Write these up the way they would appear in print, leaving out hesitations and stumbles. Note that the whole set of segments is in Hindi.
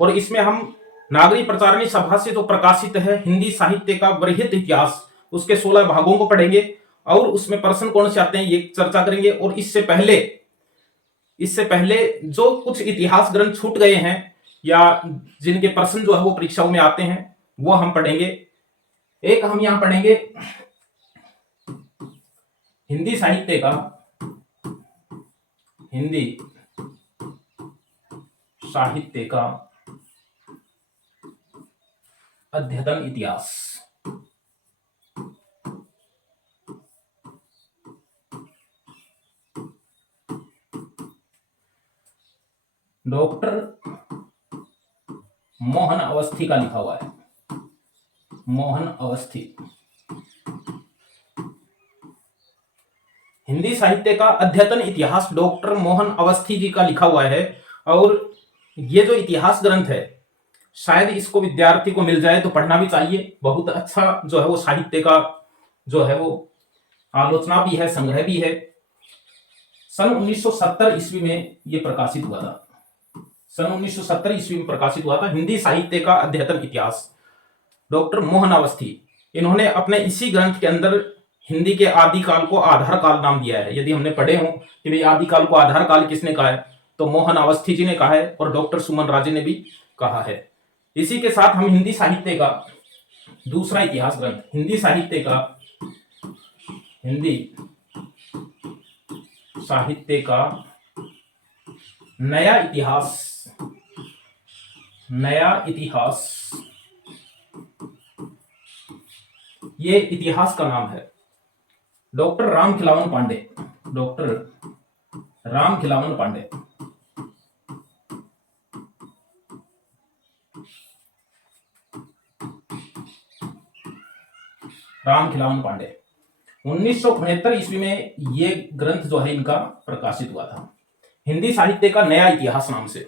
और इसमें हम नागरी प्रचारणी सभा से जो प्रकाशित है हिंदी साहित्य का वृहत इतिहास, उसके 16 भागों को पढ़ेंगे और उसमें प्रश्न कौन से आते हैं ये चर्चा करेंगे। और इससे पहले जो कुछ इतिहास ग्रंथ छूट गए हैं या जिनके प्रश्न जो है वो परीक्षाओं में आते हैं वो हम पढ़ेंगे। एक हम यहां पढ़ेंगे हिंदी साहित्य का अध्यतन इतिहास। डॉक्टर मोहन अवस्थी का लिखा हुआ है, मोहन अवस्थी। हिंदी साहित्य का अध्यतन इतिहास डॉक्टर मोहन अवस्थी जी का लिखा हुआ है। और ये जो इतिहास ग्रंथ है शायद इसको विद्यार्थी को मिल जाए तो पढ़ना भी चाहिए। बहुत अच्छा जो है वो साहित्य का जो है वो आलोचना भी है, संग्रह भी है। सन 1970 ईस्वी में ये प्रकाशित हुआ था। सन 1970 ईस्वी में प्रकाशित हुआ था हिंदी साहित्य का अध्यतन इतिहास, डॉक्टर मोहन अवस्थी। इन्होंने अपने इसी ग्रंथ के अंदर हिंदी के आदिकाल को आधार काल नाम दिया है। यदि हमने पढ़े हो कि भाई आदिकाल को आधार काल किसने कहा है तो मोहन अवस्थी जी ने कहा है और डॉक्टर सुमन राजे ने भी कहा है। इसी के साथ हम हिंदी साहित्य का दूसरा इतिहास ग्रंथ, हिंदी साहित्य का नया इतिहास, ये इतिहास का नाम है डॉक्टर रामखिलावन पांडे, डॉक्टर रामखिलावन पांडे। रामखिलावन पांडे 1969 ईस्वी में ये ग्रंथ जो है इनका प्रकाशित हुआ था, हिंदी साहित्य का नया इतिहास नाम से।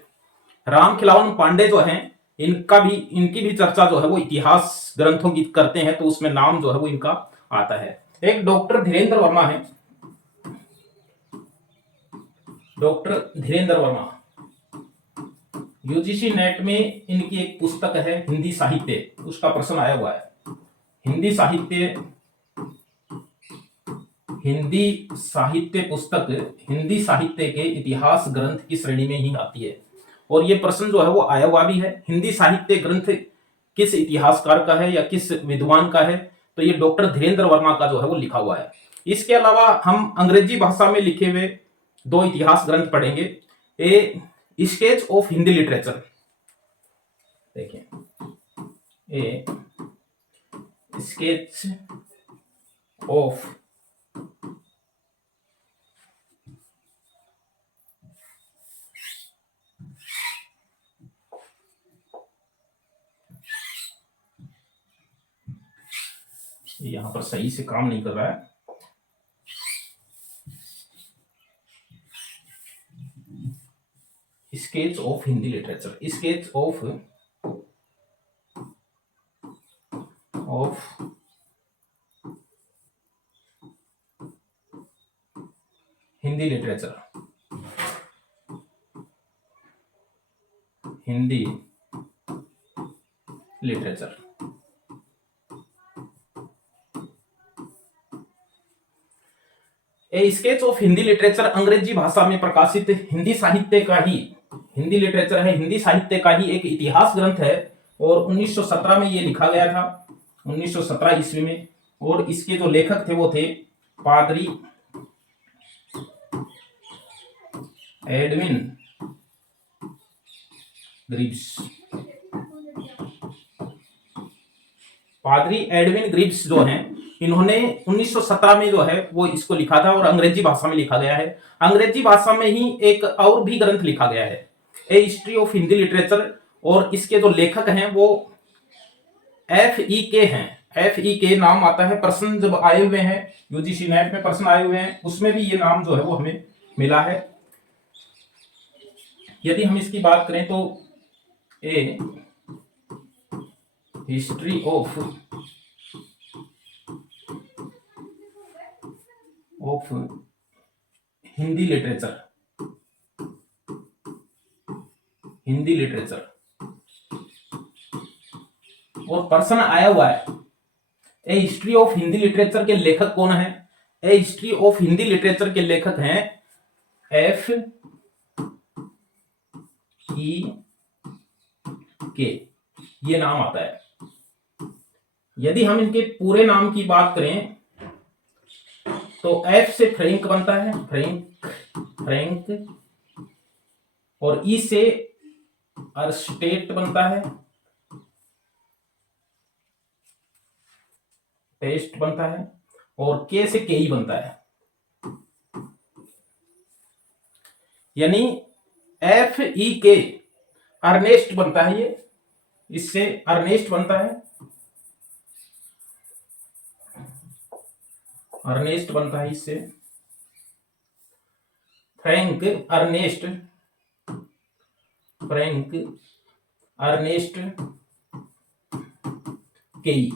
रामखिलावन पांडे जो हैं इनकी भी चर्चा जो है वो इतिहास ग्रंथों की करते हैं तो उसमें नाम जो है वो इनका आता है। एक डॉक्टर धीरेन्द्र वर्मा है, doctor Dhirendra Verma. UGC net में इनकी एक पुस्तक है हिंदी साहित्य, उसका प्रश्न आया हुआ है। हिंदी साहित्य पुस्तक हिंदी साहित्य के इतिहास ग्रंथ की श्रेणी में ही आती है। और ये प्रश्न जो है वो आया हुआ भी है, हिंदी साहित्य ग्रंथ किस इतिहासकार का है या किस विद्वान का है, तो ये डॉक्टर धीरेन्द्र वर्मा का जो है वो लिखा हुआ है। इसके अलावा हम अंग्रेजी भाषा में लिखे हुए 2 इतिहास ग्रंथ पढ़ेंगे। ए स्केच ऑफ हिंदी लिटरेचर, देखिए ए स्केच ऑफ यहां पर सही से काम नहीं कर रहा है। Sketch of Hindi literature, sketch of Hindi literature, Hindi literature. A sketch of Hindi literature अंग्रेजी भाषा में प्रकाशित हिंदी साहित्य का ही, हिंदी लिटरेचर है हिंदी साहित्य का ही एक इतिहास ग्रंथ है। और 1917 में ये लिखा गया था, 1917 ईस्वी में। और इसके जो लेखक थे वो थे पादरी एडविन ग्रिव्स। पादरी एडविन ग्रिव्स जो हैं इन्होंने 1917 में जो है वो इसको लिखा था और अंग्रेजी भाषा में लिखा गया है। अंग्रेजी भाषा में ही एक और भी ग्रंथ लिखा गया है, a history of Hindi literature. और इसके जो लेखक हैं वो FEK हैं, FEK नाम आता है। प्रश्न जब आए हुए हैं यूजीसी नेट में प्रश्न आए हुए हैं उसमें भी ये नाम जो है वो हमें मिला है। यदि हम इसकी बात करें तो a history of Hindi literature, Hindi literature और प्रश्न आया हुआ है a history of Hindi literature के लेखक कौन है? A history of Hindi literature के लेखक हैं एफ ई के, ये नाम आता है। यदि हम इनके पूरे नाम की बात करें तो एफ से फ्रैंक बनता है, फ्रैंक, और ई से अर्स्टेट बनता है, पेस्ट बनता है, और के से केई बनता है। यानी एफ ई के अर्नेस्ट बनता है, ये इससे अर्नेस्ट बनता है, अर्नेस्ट बनता है इससे, फ्रैंक अर्नेस्ट, फ्रैंक अर्नेस्ट केई।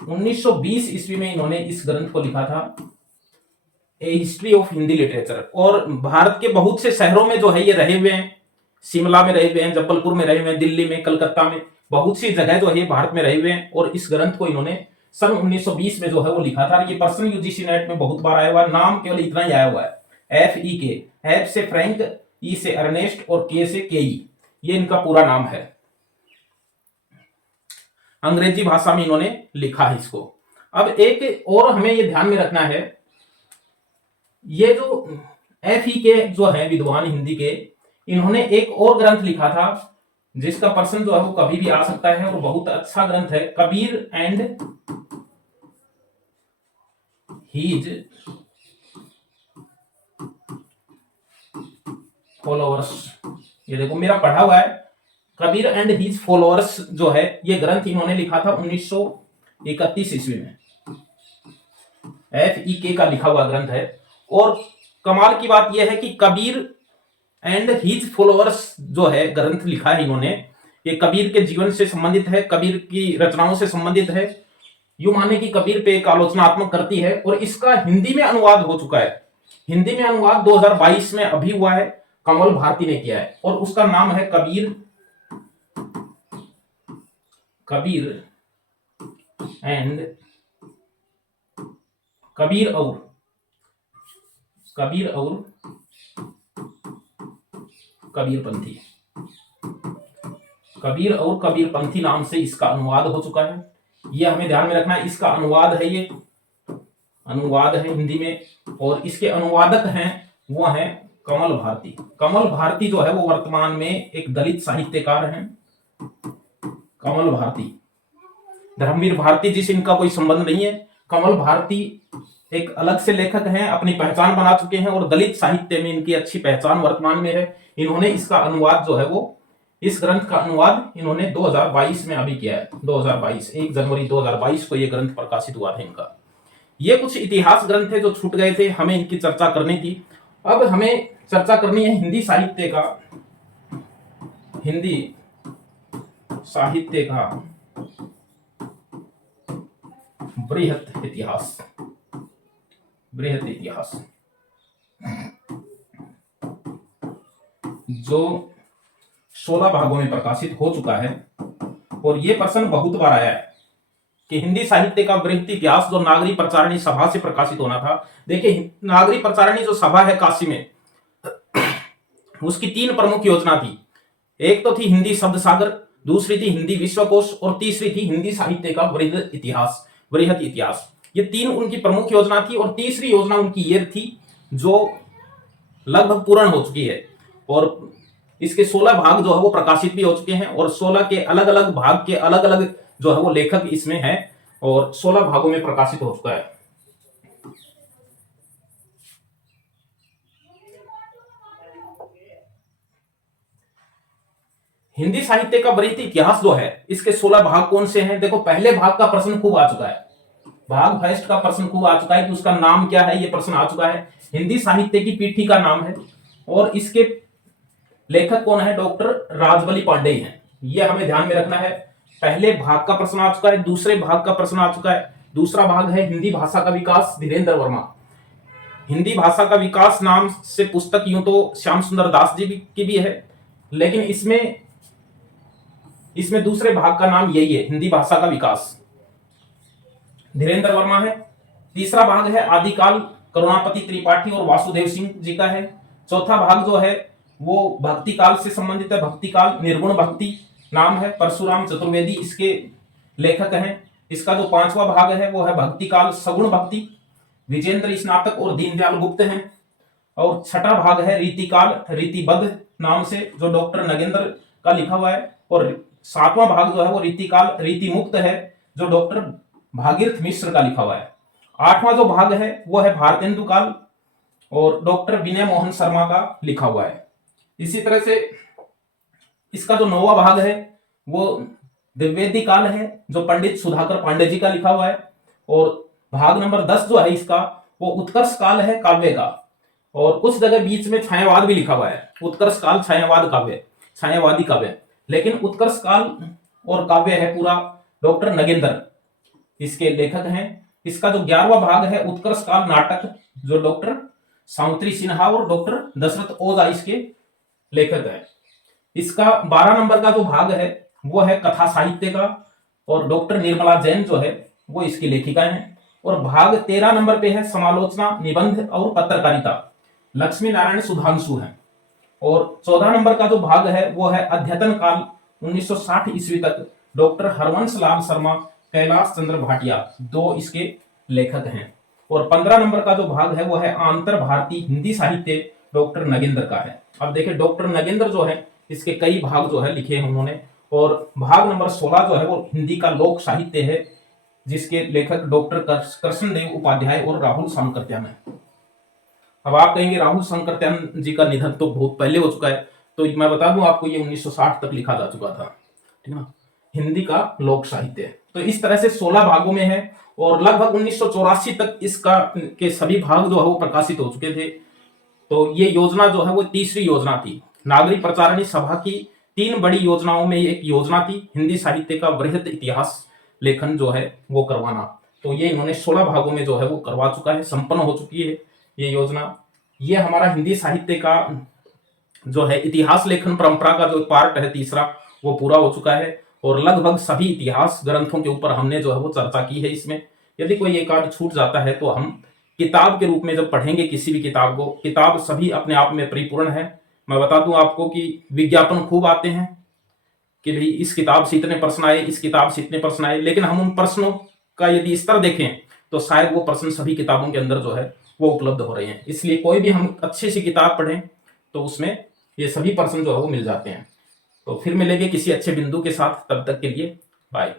1920 ईस्वी में इन्होंने इस ग्रंथ को लिखा था, ए हिस्ट्री ऑफ हिंदी लिटरेचर। और भारत के बहुत से शहरों में जो है ये रहे हुए हैं, शिमला में रहे हुए हैं, जबलपुर में रहे हुए हैं, दिल्ली में, कलकत्ता में, बहुत सी जगह जो है भारत में रहे हुए हैं। और इस ग्रंथ को इन्होंने सन 1920 में जो है वो लिखा था। ये प्रश्न यूजीसी नेट में बहुत बार आया हुआ है, नाम केवल इतना ही आया हुआ है, एफ ई के, एफ से फ्रैंक, ई से अर्नेस्ट और के से केई, ये इनका पूरा नाम है। अंग्रेजी भाषा में इन्होंने लिखा है इसको। अब एक और हमें ये ध्यान में रखना है, ये जो एफ ई के जो है विद्वान हिंदी के, इन्होंने एक और ग्रंथ लिखा था जिसका प्रश्न जो है वो कभी भी आ सकता है और बहुत अच्छा ग्रंथ है, कबीर एंड हीज फॉलोअर्स। ये देखो मेरा पढ़ा हुआ है, कबीर एंड हीज फॉलोअर्स जो है ये ग्रंथ इन्होंने लिखा था 1931 ईस्वी में। एफ ई के का लिखा हुआ ग्रंथ है। और कमाल की बात यह है कि कबीर एंड हीज फॉलोअर्स जो है ग्रंथ लिखा है इन्होंने, ये कबीर के जीवन से संबंधित है, कबीर की रचनाओं से संबंधित है, यूं माने कि कबीर पे एक आलोचनात्मक करती है। और इसका हिंदी में अनुवाद हो चुका है, हिंदी में अनुवाद 2022 में अभी हुआ है, कमल भारती ने किया है, और उसका नाम है कबीर एंड कबीर और कबीरपंथी, कबीर और कबीरपंथी नाम से इसका अनुवाद हो चुका है। यह हमें ध्यान में रखना है, इसका अनुवाद है, ये अनुवाद है हिंदी में, और इसके अनुवादक हैं वो हैं कमल भारती। कमल भारती जो है वो वर्तमान में एक दलित साहित्यकार हैं, कमल भारती। धर्मवीर भारती जी से इनका कोई संबंध नहीं है। कमल भारती एक अलग से लेखक हैं, अपनी पहचान बना चुके हैं, और दलित साहित्य में इनकी अच्छी पहचान वर्तमान में है। इन्होंने इसका अनुवाद जो है वो, इस ग्रंथ का अनुवाद इन्होंने 2022 में अभी किया है, 2022 1 जनवरी 2022 को ये ग्रंथ प्रकाशित हुआ था इनका। ये कुछ इतिहास ग्रंथ थे जो छूट गए थे, हमें इनकी चर्चा करनी थी। अब हमें चर्चा करनी है हिंदी साहित्य का, हिंदी साहित्य का बृहत इतिहास, बृहत इतिहास जो 16 भागों में प्रकाशित हो चुका है। और यह प्रश्न बहुत बार आया है कि हिंदी साहित्य का बृहत इतिहास जो नागरी प्रचारणी सभा से प्रकाशित होना था। देखिए, नागरी प्रचारणी जो सभा है काशी में, उसकी 3 प्रमुख योजना थी। एक तो थी हिंदी शब्द सागर, दूसरी थी हिंदी विश्वकोश, और तीसरी थी हिंदी साहित्य का बृहत इतिहास, बृहत इतिहास। ये 3 उनकी प्रमुख योजना थी, और तीसरी योजना उनकी ये थी जो लगभग पूर्ण हो चुकी है, और इसके 16 भाग जो है वो प्रकाशित भी हो चुके हैं, और 16 के अलग अलग भाग के अलग अलग जो है वो लेखक इसमें हैं, और 16 भागों में प्रकाशित हो चुका है। हिंदी साहित्य का बृहत इतिहास जो है, इसके 16 भाग कौन से हैं? देखो, पहले भाग का प्रश्न खूब आ चुका है, भाग फर्स्ट का प्रश्न खूब आ चुका है कि उसका नाम क्या है, ये प्रश्न आ चुका है। हिंदी साहित्य की पीठी का नाम है, और इसके लेखक कौन है? डॉक्टर राजबली पांडेय हैं। यह हमें ध्यान में रखना है। पहले भाग का प्रश्न आ चुका है, दूसरे भाग का प्रश्न आ चुका है। दूसरा भाग है हिंदी भाषा का विकास, धीरेन्द्र वर्मा। हिंदी भाषा का विकास नाम से पुस्तक यूं तो श्याम सुंदर दास जी की भी है, लेकिन इसमें इसमें दूसरे भाग का नाम यही है, हिंदी भाषा का विकास, धीरेन्द्र वर्मा है। तीसरा भाग है आदिकाल, करुणापति त्रिपाठी और वासुदेव सिंह जी का है। चौथा भाग जो है वो भक्ति काल से संबंधित है, भक्ति काल निर्गुण भक्ति नाम है, परशुराम चतुर्वेदी इसके लेखक हैं। इसका जो पांचवा भाग है वो है भक्ति काल सगुण भक्ति, विजेंद्र स्नातक और दीनदयाल गुप्त हैं। और छठा भाग है रीतिकाल रीतिबद्ध नाम से, जो डॉक्टर नगेंद्र का लिखा हुआ है। और सातवां भाग जो है वो रीतिकाल रीतिमुक्त है, जो डॉक्टर भागीरथ मिश्र का लिखा हुआ है। आठवां जो भाग है वो है भारतेंदु काल और डॉक्टर विनय मोहन शर्मा का लिखा हुआ है। इसी तरह से इसका जो नौवां भाग है वो द्विवेदी काल है, जो पंडित सुधाकर पांडे जी का लिखा हुआ है। और भाग नंबर 10 जो है इसका वो उत्कर्ष काल है काव्य का, और कुछ जगह बीच में छायावाद भी लिखा हुआ है, उत्कर्ष काल छायावाद काव्य, छायावादी काव्य। लेकिन उत्कर्ष काल और काव्य है पूरा डॉक्टर नगेंद्र इसके लेखक हैं। इसका जो 11वां भाग है उत्कर्ष काल नाटक, जो डॉक्टर सावित्री सिन्हा और डॉक्टर दशरथ ओझा इसके लेखक है। इसका 12 नंबर का जो भाग है वो है कथा साहित्य का, और डॉक्टर निर्मला जैन जो है वो इसकी लेखिका हैं। और भाग 13 नंबर पे है समालोचना निबंध और पत्रकारिता, लक्ष्मी नारायण सुधांशु हैं। और 14 नंबर का जो भाग है वो है अध्यतन काल 1960 ईस्वी तक, डॉक्टर हरवंश लाल शर्मा कैलाश चंद्र भाटिया दो इसके लेखक हैं। और 15 नंबर का जो भाग है वो है आंतर भारतीय हिंदी साहित्य, डॉक्टर नगेंद्र का है। अब देखिए डॉक्टर नगेंद्र जो है इसके कई भाग जो है लिखे हैं उन्होंने। और भाग नंबर 16 जो है वो हिंदी का लोक साहित्य है, जिसके लेखक डॉक्टर कृष्णदेव उपाध्याय और राहुल शंकरत्यान है। अब आप कहेंगे राहुल शंकरत्यान जी का निधन तो बहुत पहले हो चुका है, तो मैं बता दूं आपको ये 1960 तक लिखा जा चुका था, ठीक है ना, हिंदी का लोक साहित्य। तो इस तरह से 16 भागों में है, और लगभग 1984 तक इसका के सभी भाग जो है वो प्रकाशित हो चुके थे। तो ये योजना जो है वो तीसरी योजना थी। नागरिक प्रचारणी सभा की 3 बड़ी योजनाओं में एक योजना थी हिंदी साहित्य का वृहद इतिहास लेखन जो है वो करवाना। तो ये इन्होंने 16 भागों में जो है वो करवा चुका है, संपन्न हो चुकी है ये योजना। ये हमारा हिंदी साहित्य का जो है इतिहास लेखन परंपरा का जो पार्ट है तीसरा वो पूरा हो चुका है। और लगभग सभी इतिहास ग्रंथों के ऊपर हमने जो है वो चर्चा की है इसमें। यदि कोई एक आध छूट जाता है तो हम किताब के रूप में जब पढ़ेंगे किसी भी किताब को, किताब सभी अपने आप में परिपूर्ण है। मैं बता दूं आपको कि विज्ञापन खूब आते हैं कि भाई इस किताब से इतने प्रश्न आए, इस किताब से इतने प्रश्न आए, लेकिन हम उन प्रश्नों का यदि स्तर देखें तो शायद वो प्रश्न सभी किताबों के अंदर जो है वो उपलब्ध हो रहे हैं। इसलिए कोई भी हम अच्छी सी किताब पढ़ें तो उसमें ये सभी प्रश्न जो है वो मिल जाते हैं। तो फिर मिलेंगे किसी अच्छे बिंदु के साथ, तब तक के लिए बाय।